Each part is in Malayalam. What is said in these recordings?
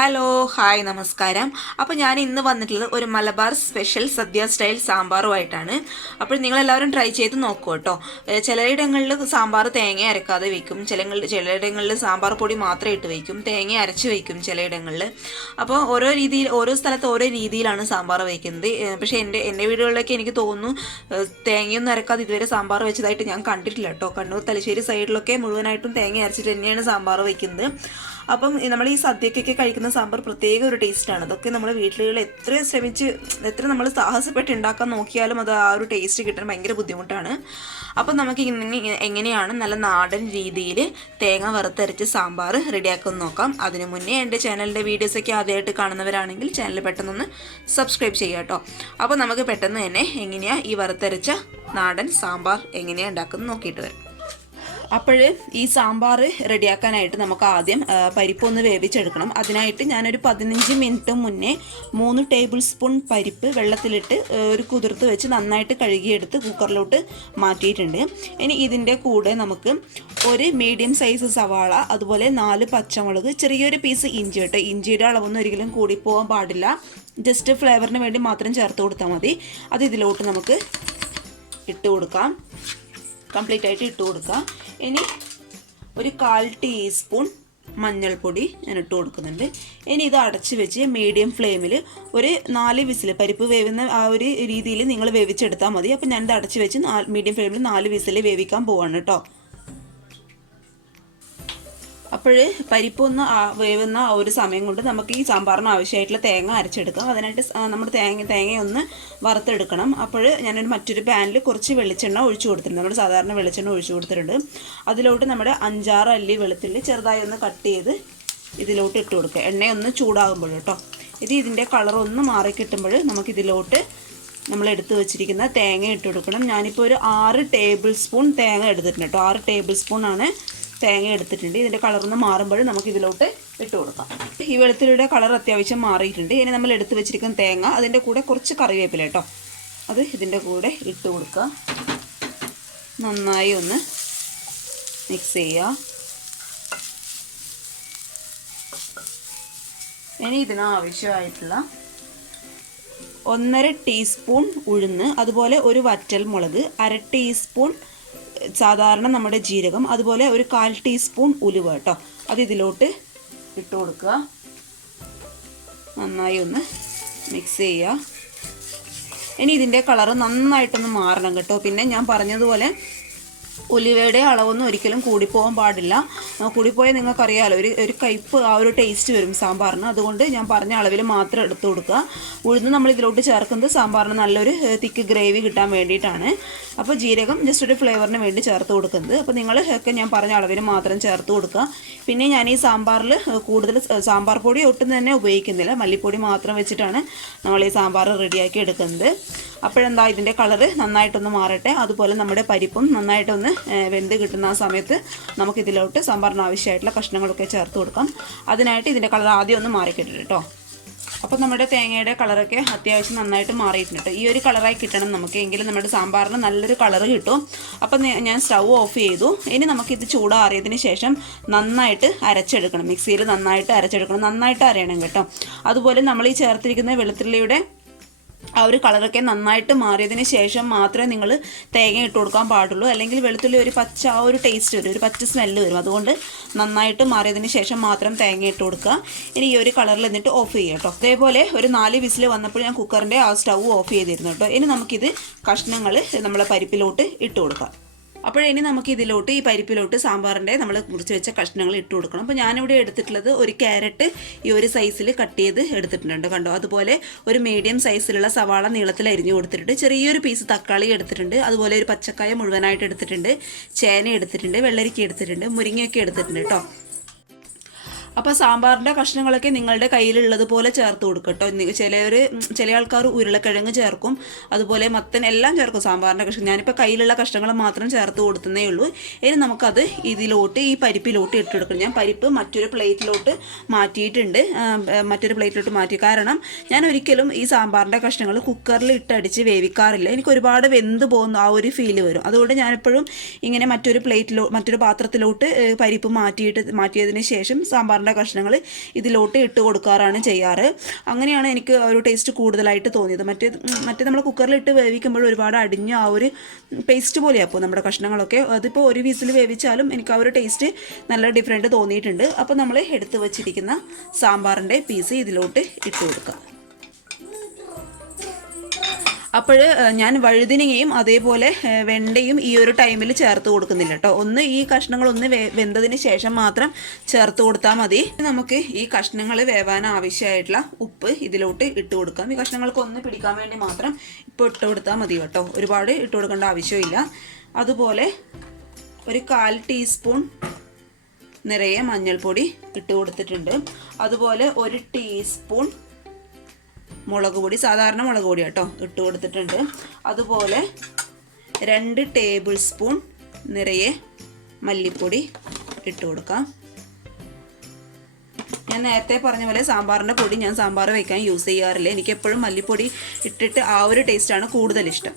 ഹലോ ഹായ് നമസ്കാരം. അപ്പോൾ ഞാൻ ഇന്ന് വന്നിട്ടുള്ളത് ഒരു മലബാർ സ്പെഷ്യൽ സദ്യ സ്റ്റൈൽ സാമ്പാറുമായിട്ടാണ്. അപ്പോൾ നിങ്ങളെല്ലാവരും ട്രൈ ചെയ്ത് നോക്കൂ കേട്ടോ ചിലയിടങ്ങളിൽ സാമ്പാർ തേങ്ങ അരക്കാതെ വയ്ക്കും ചില ചിലയിടങ്ങളിൽ സാമ്പാർ പൊടി മാത്രം ഇട്ട് വയ്ക്കും തേങ്ങ അരച്ച് വയ്ക്കും ചിലയിടങ്ങളിൽ. അപ്പോൾ ഓരോ രീതിയിൽ ഓരോ സ്ഥലത്ത് ഓരോ രീതിയിലാണ് സാമ്പാർ വയ്ക്കുന്നത് പക്ഷേ എന്റെ എന്റെ വീടുകളിലൊക്കെ എനിക്ക് തോന്നുന്നു തേങ്ങയൊന്നും അരക്കാതെ ഇതുവരെ സാമ്പാർ വെച്ചതായിട്ട് ഞാൻ കണ്ടിട്ടില്ല കേട്ടോ കണ്ണൂർ തലശ്ശേരി സൈഡിലൊക്കെ മുഴുവനായിട്ടും തേങ്ങ അരച്ചിട്ട് തന്നെയാണ് സാമ്പാർ വയ്ക്കുന്നത് അപ്പം നമ്മൾ ഈ സദ്യക്കൊക്കെ കഴിക്കുന്ന സാമ്പാർ പ്രത്യേക ഒരു ടേസ്റ്റാണ്. അതൊക്കെ നമ്മൾ വീട്ടിലുകൾ എത്ര ശ്രമിച്ച് എത്ര നമ്മൾ സാഹസപ്പെട്ട് ഉണ്ടാക്കാൻ നോക്കിയാലും അത് ആ ഒരു ടേസ്റ്റ് കിട്ടാൻ ഭയങ്കര ബുദ്ധിമുട്ടാണ്. അപ്പം നമുക്ക് എങ്ങനെയാണ് നല്ല നാടൻ രീതിയിൽ തേങ്ങ വറുത്തരച്ച് സാമ്പാർ റെഡിയാക്കുമെന്ന് നോക്കാം. അതിനു മുന്നേ എന്റെ ചാനലിന്റെ വീഡിയോസൊക്കെ ആദ്യമായിട്ട് കാണുന്നവരാണെങ്കിൽ ചാനൽ പെട്ടെന്നൊന്ന് സബ്സ്ക്രൈബ് ചെയ്യുക കേട്ടോ അപ്പോൾ നമുക്ക് പെട്ടെന്ന് തന്നെ എങ്ങനെയാണ് ഈ വറുത്തരച്ച നാടൻ സാമ്പാർ എങ്ങനെയാണ് ഉണ്ടാക്കുന്നത് നോക്കിയിട്ട് വരാം. അപ്പോൾ ഈ സാമ്പാർ റെഡിയാക്കാനായിട്ട് നമുക്ക് ആദ്യം പരിപ്പൊന്ന് വേവിച്ചെടുക്കണം. അതിനായിട്ട് ഞാനൊരു പതിനഞ്ച് മിനിറ്റ് മുന്നേ മൂന്ന് ടേബിൾ സ്പൂൺ പരിപ്പ് വെള്ളത്തിലിട്ട് ഒരു കുതിർത്ത് വെച്ച് നന്നായിട്ട് കഴുകിയെടുത്ത് കുക്കറിലോട്ട് മാറ്റിയിട്ടുണ്ട്. ഇനി ഇതിന്റെ കൂടെ നമുക്ക് ഒരു മീഡിയം സൈസ് സവാള അതുപോലെ നാല് പച്ചമുളക് ചെറിയൊരു പീസ് ഇഞ്ചി കേട്ടോ. ഇഞ്ചിയുടെ അളവൊന്നും ഒരിക്കലും കൂടിപ്പോകാൻ പാടില്ല. ജസ്റ്റ് ഫ്ലേവറിന് വേണ്ടി മാത്രം ചേർത്ത് കൊടുത്താൽ മതി. അത് ഇതിലോട്ട് നമുക്ക് ഇട്ട് കൊടുക്കാം. കംപ്ലീറ്റ് ആയിട്ട് ഇട്ട് കൊടുക്കുക. ഇനി ഒരു കാൽ ടീസ്പൂൺ മഞ്ഞൾപ്പൊടി ഞാൻ ഇട്ട് കൊടുക്കുന്നുണ്ട്. ഇനി ഇത് അടച്ച് വെച്ച് മീഡിയം ഫ്ലെയിമിൽ ഒരു നാല് വിസിൽ പരിപ്പ് വേവുന്ന ആ ഒരു രീതിയിൽ നിങ്ങൾ വേവിച്ചെടുത്താൽ മതി. അപ്പം ഞാനിത് അടച്ച് വെച്ച് മീഡിയം ഫ്ലെയിമിൽ നാല് വിസിൽ വേവിക്കാൻ പോവാണ് കേട്ടോ. അപ്പോൾ പരിപ്പൊന്ന് വേവുന്ന ആ ഒരു സമയം കൊണ്ട് നമുക്ക് ഈ സാമ്പാറിന് ആവശ്യമായിട്ടുള്ള തേങ്ങ അരച്ചെടുക്കാം. അതിനായിട്ട് നമ്മൾ തേങ്ങ തേങ്ങയൊന്ന് വറുത്തെടുക്കണം. അപ്പോൾ ഞാനൊരു മറ്റൊരു പാനിൽ കുറച്ച് വെളിച്ചെണ്ണ ഒഴിച്ചു കൊടുത്തിട്ടുണ്ട്. നമ്മൾ സാധാരണ വെളിച്ചെണ്ണ ഒഴിച്ചു കൊടുത്തിട്ടുണ്ട്. അതിലോട്ട് നമ്മുടെ അഞ്ചാറ് അല്ലി വെളുത്തുള്ളി ചെറുതായി ഒന്ന് കട്ട് ചെയ്ത് ഇതിലോട്ട് ഇട്ട് കൊടുക്കുക. എണ്ണയൊന്ന് ചൂടാകുമ്പോൾ കേട്ടോ. ഇത് ഇതിന്റെ കളറൊന്ന് മാറി കിട്ടുമ്പോൾ നമുക്കിതിലോട്ട് നമ്മൾ എടുത്തു വെച്ചിരിക്കുന്ന തേങ്ങ ഇട്ട് കൊടുക്കണം. ഞാനിപ്പോൾ ഒരു ആറ് ടേബിൾ സ്പൂൺ തേങ്ങ എടുത്തിട്ടുണ്ട് കേട്ടോ. ആറ് ടേബിൾ സ്പൂൺ ആണ് തേങ്ങ എടുത്തിട്ടുണ്ട്. ഇതിന്റെ കളറൊന്ന് മാറുമ്പോഴും നമുക്ക് ഇതിലോട്ട് ഇട്ട് കൊടുക്കാം. ഈ വെളുത്തുള്ളിയുടെ കളർ അത്യാവശ്യം മാറിയിട്ടുണ്ട്. ഇനി നമ്മൾ എടുത്ത് വെച്ചിരിക്കുന്ന തേങ്ങ അതിന്റെ കൂടെ കുറച്ച് കറിവേപ്പില കേട്ടോ. അത് ഇതിന്റെ കൂടെ ഇട്ട് കൊടുക്കുക. നന്നായി ഒന്ന് മിക്സ് ചെയ്യുക. ഇനി ഇതിനാവശ്യമായിട്ടുള്ള ഒന്നര ടീസ്പൂൺ ഉഴുന്ന് അതുപോലെ ഒരു വറ്റൽ മുളക് അര ടീസ്പൂൺ സാധാരണ നമ്മുടെ ജീരകം അതുപോലെ ഒരു കാൽ ടീസ്പൂൺ ഉലുവ കേട്ടോ. അത് ഇതിലോട്ട് ഇട്ട് കൊടുക്കുക. നന്നായി ഒന്ന് മിക്സ് ചെയ്യുക. ഇനി ഇതിന്റെ കളറ് നന്നായിട്ടൊന്ന് മാറണം കേട്ടോ. പിന്നെ ഞാൻ പറഞ്ഞതുപോലെ ഉലുവയുടെ അളവൊന്നും ഒരിക്കലും കൂടിപ്പോകാൻ പാടില്ല. കൂടിപ്പോയാൽ നിങ്ങൾക്കറിയാമല്ലോ ഒരു ഒരു കയ്പ്പ് ആ ഒരു ടേസ്റ്റ് വരും സാമ്പാറിന്. അതുകൊണ്ട് ഞാൻ പറഞ്ഞ അളവിൽ മാത്രം എടുത്തു കൊടുക്കുക. ഉഴുന്ന് നമ്മൾ ഇതിലോട്ട് ചേർക്കുന്നത് സാമ്പാറിന് നല്ലൊരു തിക്ക് ഗ്രേവി കിട്ടാൻ വേണ്ടിയിട്ടാണ്. അപ്പോൾ ജീരകം ജസ്റ്റ് ഒരു ഫ്ലേവറിന് വേണ്ടി ചേർത്ത് കൊടുക്കുന്നത്. അപ്പോൾ നിങ്ങൾ ഒക്കെ ഞാൻ പറഞ്ഞ അളവിൽ മാത്രം ചേർത്ത് കൊടുക്കുക. പിന്നെ ഞാൻ ഈ സാമ്പാറിൽ കൂടുതൽ സാമ്പാർ പൊടി ഒട്ടും തന്നെ ഉപയോഗിക്കുന്നില്ല. മല്ലിപ്പൊടി മാത്രം വെച്ചിട്ടാണ് നമ്മൾ ഈ സാമ്പാർ റെഡിയാക്കി എടുക്കുന്നത്. അപ്പോഴെന്താ ഇതിന്റെ കളറ് നന്നായിട്ടൊന്ന് മാറട്ടെ. അതുപോലെ നമ്മുടെ പരിപ്പും നന്നായിട്ടൊന്ന് വെന്ത് കിട്ടുന്ന ആ സമയത്ത് നമുക്കിതിലോട്ട് സാമ്പാറിന് ആവശ്യമായിട്ടുള്ള കഷ്ണങ്ങളൊക്കെ ചേർത്ത് കൊടുക്കാം. അതിനായിട്ട് ഇതിന്റെ കളർ ആദ്യം ഒന്ന് മാറിക്കിട്ടിട്ട് കേട്ടോ അപ്പോൾ നമ്മുടെ തേങ്ങയുടെ കളറൊക്കെ അത്യാവശ്യം നന്നായിട്ട് മാറിയിട്ടുണ്ട്. ഈ ഒരു കളറായി കിട്ടണം നമുക്ക്. എങ്കിലും നമ്മുടെ സാമ്പാറിന് നല്ലൊരു കളർ കിട്ടും. അപ്പോൾ ഞാൻ സ്റ്റൗ ഓഫ് ചെയ്തു. ഇനി നമുക്കിത് ചൂടാറിയതിന് ശേഷം നന്നായിട്ട് അരച്ചെടുക്കണം. മിക്സിയിൽ നന്നായിട്ട് അരച്ചെടുക്കണം. നന്നായിട്ട് അരയണം കേട്ടോ. അതുപോലെ നമ്മൾ ഈ ചേർത്തിരിക്കുന്ന വെളുത്തുള്ളിയുടെ ആ ഒരു കളറൊക്കെ നന്നായിട്ട് മാറിയതിന് ശേഷം മാത്രമേ നിങ്ങൾ തേങ്ങ ഇട്ട് കൊടുക്കാൻ പാടുള്ളൂ. അല്ലെങ്കിൽ വെളുത്തുള്ളി ഒരു പച്ച ആ ഒരു ടേസ്റ്റ് വരും. ഒരു പച്ച സ്മെല്ല് വരും. അതുകൊണ്ട് നന്നായിട്ട് മാറിയതിന് ശേഷം മാത്രം തേങ്ങ ഇട്ട് കൊടുക്കുക. ഇനി ഈ ഒരു കളറിൽ എന്നിട്ട് ഓഫ് ചെയ്യുക കേട്ടോ. അതേപോലെ ഒരു നാല് വിസിൽ വന്നപ്പോൾ ഞാൻ കുക്കറിന്റെ ആ സ്റ്റൗ ഓഫ് ചെയ്തിരുന്നു കേട്ടോ. ഇനി നമുക്കിത് കഷ്ണങ്ങൾ നമ്മളെ പരിപ്പിലോട്ട് ഇട്ട് കൊടുക്കാം. അപ്പോഴിനി നമുക്ക് ഇതിലോട്ട് ഈ പരിപ്പിലോട്ട് സാമ്പാറിന്റെ നമ്മൾ മുറിച്ച് വെച്ച കഷ്ണങ്ങൾ ഇട്ട് കൊടുക്കണം. അപ്പോൾ ഞാനിവിടെ എടുത്തിട്ടുള്ളത് ഒരു ക്യാരറ്റ് ഈ ഒരു സൈസിൽ കട്ട് ചെയ്ത് എടുത്തിട്ടുണ്ട് കണ്ടോ? അതുപോലെ ഒരു മീഡിയം സൈസിലുള്ള സവാള നീളത്തിൽ അരിഞ്ഞു കൊടുത്തിട്ടുണ്ട്. ചെറിയൊരു പീസ് തക്കാളി എടുത്തിട്ടുണ്ട്. അതുപോലെ ഒരു പച്ചക്കായ മുഴുവനായിട്ട് എടുത്തിട്ടുണ്ട്. ചേന എടുത്തിട്ടുണ്ട്. വെള്ളരിക്ക എടുത്തിട്ടുണ്ട്. മുരിങ്ങയൊക്കെ എടുത്തിട്ടുണ്ട് കേട്ടോ. അപ്പോൾ സാമ്പാറിന്റെ കഷ്ണങ്ങളൊക്കെ നിങ്ങളുടെ കയ്യിലുള്ളത് പോലെ ചേർത്ത് കൊടുക്കട്ടോ ചിലർ ചില ആൾക്കാർ ഉരുളക്കിഴങ്ങ് ചേർക്കും. അതുപോലെ മത്തൻ എല്ലാം ചേർക്കും സാമ്പാറിന്റെ കഷ്ണം ഞാനിപ്പോൾ കയ്യിലുള്ള കഷ്ണങ്ങൾ മാത്രം ചേർത്ത് കൊടുത്തതേ ഉള്ളൂ. ഇനി നമുക്കത് ഇതിലോട്ട് ഈ പരിപ്പിലോട്ട് ഇട്ടെടുക്കണം ഞാൻ പരിപ്പ് മറ്റൊരു പ്ലേറ്റിലോട്ട് മാറ്റിയിട്ടുണ്ട്. മറ്റൊരു പ്ലേറ്റിലോട്ട് മാറ്റി. കാരണം ഞാൻ ഒരിക്കലും ഈ സാമ്പാറിന്റെ കഷ്ണങ്ങൾ കുക്കറിൽ ഇട്ടടിച്ച് വേവിക്കാറില്ല. എനിക്ക് ഒരുപാട് വെന്ത് പോകുന്ന ആ ഒരു ഫീൽ വരും. അതുകൊണ്ട് ഞാനെപ്പോഴും ഇങ്ങനെ മറ്റൊരു പ്ലേറ്റിലോ മറ്റൊരു പാത്രത്തിലോട്ട് പരിപ്പ് മാറ്റിയിട്ട് മാറ്റിയതിന് ശേഷം സാമ്പാറിന്റെ സാമ്പാറിന്റെ കഷ്ണങ്ങൾ ഇതിലോട്ട് ഇട്ട് കൊടുക്കാറാണ് ചെയ്യാറ്. അങ്ങനെയാണ് എനിക്ക് ഒരു ടേസ്റ്റ് കൂടുതലായിട്ട് തോന്നിയത്. മറ്റേ മറ്റേ നമ്മൾ കുക്കറിലിട്ട് വേവിക്കുമ്പോൾ ഒരുപാട് അടിഞ്ഞ ആ ഒരു പേസ്റ്റ് പോലെയാണ് അപ്പോൾ നമ്മുടെ കഷ്ണങ്ങളൊക്കെ. അതിപ്പോൾ ഒരു വീസിൽ വേവിച്ചാലും എനിക്ക് ആ ഒരു ടേസ്റ്റ് നല്ല ഡിഫറെന്റ് തോന്നിയിട്ടുണ്ട്. അപ്പോൾ നമ്മൾ എടുത്ത് വെച്ചിരിക്കുന്ന സാമ്പാറിന്റെ പീസ് ഇതിലോട്ട് ഇട്ട് കൊടുക്കുക അപ്പോൾ ഞാൻ വഴുതിനങ്ങയും അതേപോലെ വെണ്ടയും ഈ ഒരു ടൈമിൽ ചേർത്ത് കൊടുക്കുന്നില്ല കേട്ടോ ഒന്ന് ഈ കഷ്ണങ്ങൾ ഒന്ന് വെന്തതിന് ശേഷം മാത്രം ചേർത്ത് കൊടുത്താൽ മതി. നമുക്ക് ഈ കഷ്ണങ്ങൾ വേവാൻ ആവശ്യമായിട്ടുള്ള ഉപ്പ് ഇതിലോട്ട് ഇട്ട് കൊടുക്കാം. ഈ കഷ്ണങ്ങൾക്ക് ഒന്ന് പിടിക്കാൻ വേണ്ടി മാത്രം ഇപ്പോൾ ഇട്ട് കൊടുത്താൽ മതി കേട്ടോ. ഒരുപാട് ഇട്ട് കൊടുക്കേണ്ട ആവശ്യമില്ല. അതുപോലെ ഒരു കാൽ ടീസ്പൂൺ നിറയെ മഞ്ഞൾപ്പൊടി ഇട്ട് കൊടുത്തിട്ടുണ്ട്. അതുപോലെ ഒരു ടീസ്പൂൺ മുളക് പൊടി സാധാരണ മുളക് പൊടി കേട്ടോ ഇട്ട് കൊടുത്തിട്ടുണ്ട്. അതുപോലെ രണ്ട് ടേബിൾ സ്പൂൺ നിറയെ മല്ലിപ്പൊടി ഇട്ട് കൊടുക്കാം. ഞാൻ നേരത്തെ പറഞ്ഞ പോലെ സാമ്പാറിന്റെ പൊടി ഞാൻ സാമ്പാർ വയ്ക്കാൻ യൂസ് ചെയ്യാറില്ല. എനിക്ക് എപ്പോഴും മല്ലിപ്പൊടി ഇട്ടിട്ട് ആ ഒരു ടേസ്റ്റാണ് കൂടുതൽ ഇഷ്ടം.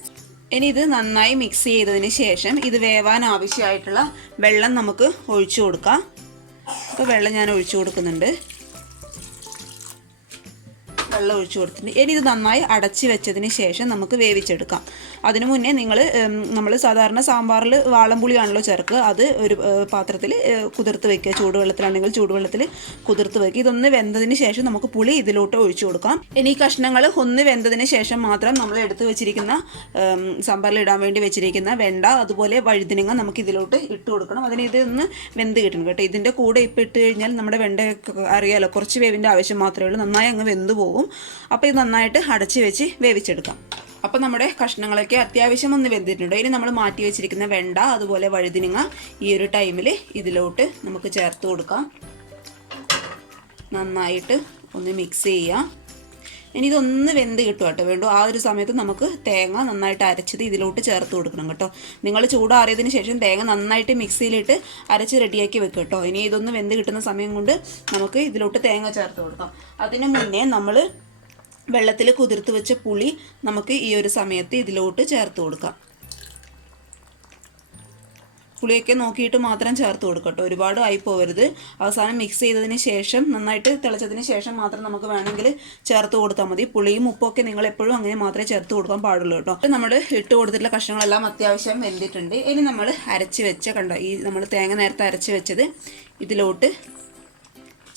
ഇനി ഇത് നന്നായി മിക്സ് ചെയ്തതിന് ശേഷം ഇത് വേവാൻ ആവശ്യമായിട്ടുള്ള വെള്ളം നമുക്ക് ഒഴിച്ചു കൊടുക്കാം. അപ്പോൾ വെള്ളം ഞാൻ ഒഴിച്ചു കൊടുക്കുന്നുണ്ട്. വെള്ളം ഒഴിച്ചു കൊടുത്തിട്ടുണ്ട് ഇനി ഇത് നന്നായി അടച്ച് വെച്ചതിന് ശേഷം നമുക്ക് വേവിച്ചെടുക്കാം. അതിനു മുന്നേ നിങ്ങൾ നമ്മൾ സാധാരണ സാമ്പാറിൽ വാളംപുളിയാണല്ലോ ചേർക്കുക. അത് ഒരു പാത്രത്തിൽ കുതിർത്ത് വെക്കുക. ചൂടുവെള്ളത്തിലാണെങ്കിൽ ചൂടുവെള്ളത്തിൽ കുതിർത്ത് വെക്കുക. ഇതൊന്ന് വെന്തതിന് ശേഷം നമുക്ക് പുളി ഇതിലോട്ട് ഒഴിച്ചു കൊടുക്കാം. ഇനി കഷ്ണങ്ങൾ ഒന്ന് വെന്തതിന് ശേഷം മാത്രം നമ്മൾ എടുത്ത് വെച്ചിരിക്കുന്ന സാമ്പാറിൽ ഇടാൻ വേണ്ടി വെച്ചിരിക്കുന്ന വെണ്ട അതുപോലെ വഴുതിനങ്ങ നമുക്ക് ഇതിലോട്ട് ഇട്ട് കൊടുക്കണം. അതിന് ഇതൊന്ന് വെന്ത് കിട്ടണം കേട്ടോ. ഇതിന്റെ കൂടെ ഇപ്പം ഇട്ട് കഴിഞ്ഞാൽ നമ്മുടെ വെണ്ട അറിയാലോ കുറച്ച് വേവിന്റെ ആവശ്യം മാത്രമേ ഉള്ളൂ. നന്നായി അങ്ങ് വെന്ത് പോകും. അപ്പോൾ ഇത് നന്നായിട്ട് അടച്ച് വെച്ച് വേവിച്ചെടുക്കാം. അപ്പോൾ നമ്മുടെ കഷ്ണങ്ങളൊക്കെ അത്യാവശ്യം ഒന്ന് വെന്തിട്ടുണ്ട്. ഇനി നമ്മൾ മാറ്റി വെച്ചിരിക്കുന്ന വെണ്ട അതുപോലെ വഴുതിനിങ്ങ ഈ ഒരു ടൈമിൽ ഇതിലോട്ട് നമുക്ക് ചേർത്ത് കൊടുക്കാം. നന്നായിട്ട് ഒന്ന് മിക്സ് ചെയ്യാം. ഇനി ഇതൊന്ന് വെന്ത് കിട്ടും കേട്ടോ. വേണ്ടു ആ ഒരു സമയത്ത് നമുക്ക് തേങ്ങ നന്നായിട്ട് അരച്ചത് ഇതിലോട്ട് ചേർത്ത് കൊടുക്കണം കേട്ടോ. നിങ്ങൾ ചൂടാറിയതിന് ശേഷം തേങ്ങ നന്നായിട്ട് മിക്സിയിലിട്ട് അരച്ച് റെഡിയാക്കി വെക്കുക കേട്ടോ. ഇനി ഇതൊന്ന് വെന്ത് കിട്ടുന്ന സമയം കൊണ്ട് നമുക്ക് ഇതിലോട്ട് തേങ്ങ ചേർത്ത് കൊടുക്കാം. അതിന് മുന്നേ നമ്മൾ വെള്ളത്തിൽ കുതിർത്ത് വെച്ച പുളി നമുക്ക് ഈ ഒരു സമയത്ത് ഇതിലോട്ട് ചേർത്ത് കൊടുക്കാം. പുളിയൊക്കെ നോക്കിയിട്ട് മാത്രം ചേർത്ത് കൊടുക്കട്ടോ ഒരുപാട് ആയി പോകരുത് അവസാനം മിക്സ് ചെയ്തതിന് ശേഷം നന്നായിട്ട് തിളച്ചതിന് ശേഷം മാത്രം നമുക്ക് വേണമെങ്കിൽ ചേർത്ത് കൊടുത്താൽ മതി. പുളിയും ഉപ്പൊക്കെ നിങ്ങൾ എപ്പോഴും അങ്ങനെ മാത്രമേ ചേർത്ത് കൊടുക്കാൻ പാടുള്ളൂ കേട്ടോ. നമ്മൾ ഇട്ട് കൊടുത്തിട്ടുള്ള കഷ്ണങ്ങളെല്ലാം അത്യാവശ്യം വെന്തിട്ടുണ്ട്. ഇനി നമ്മൾ അരച്ച് വെച്ച കണ്ടോ ഈ നമ്മൾ തേങ്ങ നേരത്തെ അരച്ച് വെച്ചത് ഇതിലോട്ട്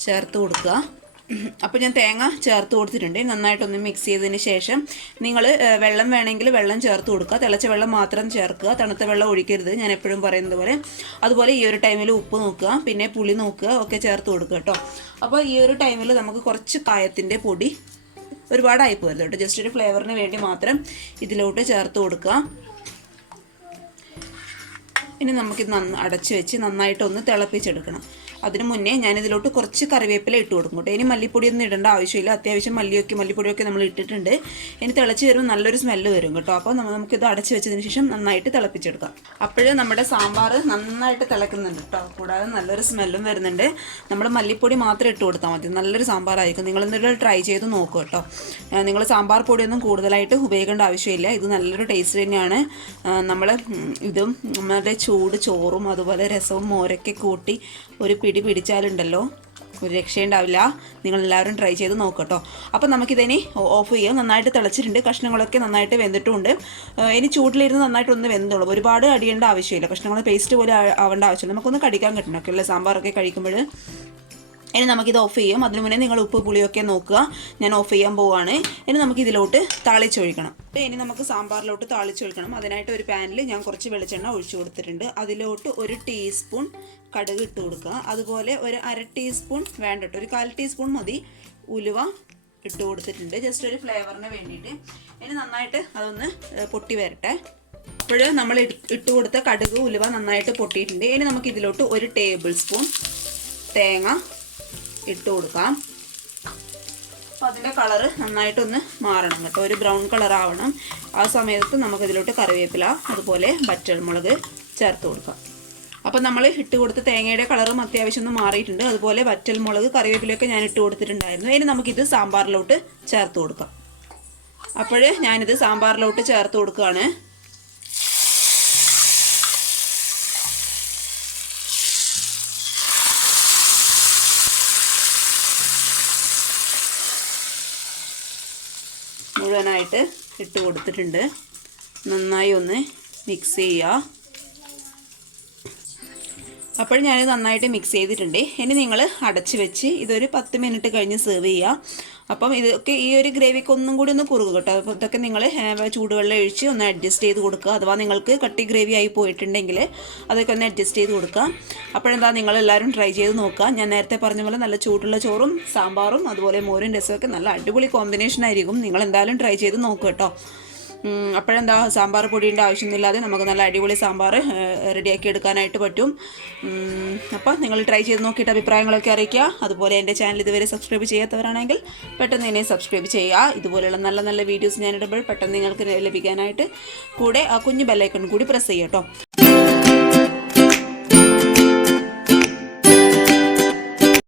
ചേർത്ത് കൊടുക്കുക. അപ്പോൾ ഞാൻ തേങ്ങ ചേർത്ത് കൊടുത്തിട്ടുണ്ട്. നന്നായിട്ടൊന്ന് മിക്സ് ചെയ്തതിന് ശേഷം നിങ്ങൾ വെള്ളം വേണമെങ്കിൽ വെള്ളം ചേർത്ത് കൊടുക്കുക. തിളച്ച വെള്ളം മാത്രം ചേർക്കുക. തണുത്ത വെള്ളം ഒഴിക്കരുത്. ഞാൻ എപ്പോഴും പറയുന്നത് പോലെ. അതുപോലെ ഈ ഒരു ടൈമിൽ ഉപ്പ് നോക്കുക. പിന്നെ പുളി നോക്കുക. ഒക്കെ ചേർത്ത് കൊടുക്കുക കേട്ടോ അപ്പോൾ ഈ ഒരു ടൈമിൽ നമുക്ക് കുറച്ച് കായത്തിന്റെ പൊടി ഒരുപാടായി പോകരുത് കേട്ടോ ജസ്റ്റ് ഒരു ഫ്ലേവറിന് വേണ്ടി മാത്രം ഇതിലോട്ട് ചേർത്ത് കൊടുക്കുക. ഇനി നമുക്കിത് നന്ന അടച്ച് വെച്ച് നന്നായിട്ടൊന്ന് തിളപ്പിച്ചെടുക്കണം. അതിന് മുന്നേ ഞാനിതിലോട്ട് കുറച്ച് കറിവേപ്പില ഇട്ട് കൊടുക്കും കേട്ടോ. ഇനി മല്ലിപ്പൊടിയൊന്നും ഇടേണ്ട ആവശ്യമില്ല. അത്യാവശ്യം മല്ലിയൊക്കെ മല്ലിപ്പൊടിയൊക്കെ നമ്മൾ ഇട്ടിട്ടുണ്ട്. ഇനി തിളച്ച് വരുമ്പോൾ നല്ലൊരു സ്മെല്ല് വരും കേട്ടോ. അപ്പോൾ നമുക്കിത് അടച്ച് വെച്ചതിന് ശേഷം നന്നായിട്ട് തിളപ്പിച്ചെടുക്കാം. അപ്പോഴും നമ്മുടെ സാമ്പാർ നന്നായിട്ട് തിളക്കുന്നുണ്ട് കേട്ടോ. കൂടാതെ നല്ലൊരു സ്മെല്ലും വരുന്നുണ്ട്. നമ്മൾ മല്ലിപ്പൊടി മാത്രം ഇട്ട് കൊടുത്താൽ മതി. നല്ലൊരു സാമ്പാറായിരിക്കും നിങ്ങൾ എന്തെങ്കിലും ട്രൈ ചെയ്ത് നോക്കുക കേട്ടോ. നിങ്ങൾ സാമ്പാർ പൊടിയൊന്നും കൂടുതലായിട്ട് ഉപയോഗിക്കേണ്ട ആവശ്യമില്ല. ഇത് നല്ലൊരു ടേസ്റ്റ് തന്നെയാണ്. നമ്മൾ ഇതും നമ്മുടെ ചൂട് ചോറും അതുപോലെ രസവും മോരൊക്കെ കൂട്ടി ഒരു പിടി പിടിച്ചാലുണ്ടല്ലോ. ഒരു രക്ഷയുണ്ടാവില്ല. നിങ്ങൾ എല്ലാവരും ട്രൈ ചെയ്ത് നോക്കട്ടോ. അപ്പോൾ നമുക്കിതിനി ഓഫ് ചെയ്യാം. നന്നായിട്ട് തിളച്ചിട്ടുണ്ട്. കഷ്ണങ്ങളൊക്കെ നന്നായിട്ട് വെന്തിട്ടുണ്ട്. ഇനി ചൂട്ടിലിരുന്ന് നന്നായിട്ട് ഒന്ന് വെന്തോളും. ഒരുപാട് അടിയേണ്ട ആവശ്യമില്ല. കഷ്ണങ്ങൾ പേസ്റ്റ് പോലെ ആവേണ്ട ആവശ്യമില്ല. നമുക്കൊന്ന് കടിക്കാൻ കിട്ടണം. ഒക്കെ അല്ലേ സാമ്പാറൊക്കെ കഴിക്കുമ്പോൾ ഇനി നമുക്കിത് ഓഫ് ചെയ്യാം. അതിനു മുന്നേ നിങ്ങൾ ഉപ്പ് പുളിയൊക്കെ നോക്കുക. ഞാൻ ഓഫ് ചെയ്യാൻ പോവുകയാണ് ഇനി നമുക്ക് ഇതിലോട്ട് താളിച്ചൊഴിക്കണം. അപ്പോൾ ഇനി നമുക്ക് സാമ്പാറിലോട്ട് താളിച്ചൊഴിക്കണം. അതിനായിട്ട് ഒരു പാനിൽ ഞാൻ കുറച്ച് വെളിച്ചെണ്ണ ഒഴിച്ചു കൊടുത്തിട്ടുണ്ട്. അതിലോട്ട് ഒരു ടീസ്പൂൺ കടുക് ഇട്ട് കൊടുക്കുക. അതുപോലെ ഒരു അര ടീസ്പൂൺ വേണ്ട ഒരു കാൽ ടീസ്പൂൺ മതി. ഉലുവ ഇട്ട് കൊടുത്തിട്ടുണ്ട്. ജസ്റ്റ് ഒരു ഫ്ലേവറിന് വേണ്ടിയിട്ട്. ഇനി നന്നായിട്ട് അതൊന്ന് പൊട്ടി വരട്ടെ. അപ്പോൾ നമ്മൾ ഇട്ട് കൊടുത്ത കടുക് ഉലുവ നന്നായിട്ട് പൊട്ടിയിട്ടുണ്ട്. ഇനി നമുക്ക് ഇതിലോട്ട് ഒരു ടേബിൾ സ്പൂൺ തേങ്ങ ഇട്ട് കൊടുക്കാം. അപ്പോൾ അതിന്റെ കളറ് നന്നായിട്ടൊന്ന് മാറണം കേട്ടോ. ഒരു ബ്രൗൺ കളർ ആവണം ആ സമയത്ത് നമുക്കിതിലോട്ട് കറിവേപ്പില അതുപോലെ വറ്റൽമുളക് ചേർത്ത് കൊടുക്കാം. അപ്പോൾ നമ്മൾ ഇട്ട് കൊടുത്ത തേങ്ങയുടെ കളറും അത്യാവശ്യം ഒന്ന് മാറിയിട്ടുണ്ട്. അതുപോലെ വറ്റൽമുളക് കറിവേപ്പിലൊക്കെ ഞാൻ ഇട്ട് കൊടുത്തിട്ടുണ്ടായിരുന്നു. ഇനി നമുക്കിത് സാമ്പാറിലോട്ട് ചേർത്ത് കൊടുക്കാം. അപ്പോൾ ഞാനിത് സാമ്പാറിലോട്ട് ചേർത്ത് കൊടുക്കുകയാണ്. നന്നായിട്ട് ഇട്ട് കൊടുത്തിട്ടുണ്ട്. നന്നായി ഒന്ന് മിക്സ് ചെയ്യുക അപ്പോൾ ഞാൻ നന്നായിട്ട് മിക്സ് ചെയ്തിട്ടുണ്ട്. ഇനി നിങ്ങൾ അടച്ച് വെച്ച് ഇതൊരു പത്ത് മിനിറ്റ് കഴിഞ്ഞ് സെർവ് ചെയ്യുക അപ്പം ഇതൊക്കെ ഈ ഒരു ഗ്രേവിക്ക് ഒന്നും കൂടി ഒന്ന് കുറുകും കേട്ടോ. അപ്പോൾ ഇതൊക്കെ നിങ്ങൾ ചൂടുവെള്ളം ഒഴിച്ച് ഒന്ന് അഡ്ജസ്റ്റ് ചെയ്ത് കൊടുക്കുക. അഥവാ നിങ്ങൾക്ക് കട്ടി ഗ്രേവി ആയി പോയിട്ടുണ്ടെങ്കിൽ അതൊക്കെ ഒന്ന് അഡ്ജസ്റ്റ് ചെയ്ത് കൊടുക്കുക. അപ്പോഴെന്താ നിങ്ങൾ എല്ലാവരും ട്രൈ ചെയ്ത് നോക്കുക. ഞാൻ നേരത്തെ പറഞ്ഞ പോലെ നല്ല ചൂടുള്ള ചോറും സാമ്പാറും അതുപോലെ മോരും രസമൊക്കെ നല്ല അടിപൊളി കോമ്പിനേഷൻ ആയിരിക്കും. നിങ്ങൾ എന്തായാലും ട്രൈ ചെയ്ത് നോക്കുക കേട്ടോ. അപ്പോഴെന്താ സാമ്പാർ പൊടിയുടെ ആവശ്യമൊന്നുമില്ലാതെ നമുക്ക് നല്ല അടിപൊളി സാമ്പാർ റെഡിയാക്കി എടുക്കാനായിട്ട് പറ്റും. അപ്പോൾ നിങ്ങൾ ട്രൈ ചെയ്ത് നോക്കിയിട്ട് അഭിപ്രായങ്ങളൊക്കെ അറിയിക്കുക. അതുപോലെ എന്റെ ചാനൽ ഇതുവരെ സബ്സ്ക്രൈബ് ചെയ്യാത്തവരാണെങ്കിൽ പെട്ടെന്ന് തന്നെ സബ്സ്ക്രൈബ് ചെയ്യുക. ഇതുപോലെയുള്ള നല്ല നല്ല വീഡിയോസ് ഞാൻ ഇടുമ്പോൾ പെട്ടെന്ന് നിങ്ങൾക്ക് ലഭിക്കാനായിട്ട് കൂടെ ആ കുഞ്ഞു ബെല്ലൈക്കൺ കൂടി പ്രസ് ചെയ്യുക കേട്ടോ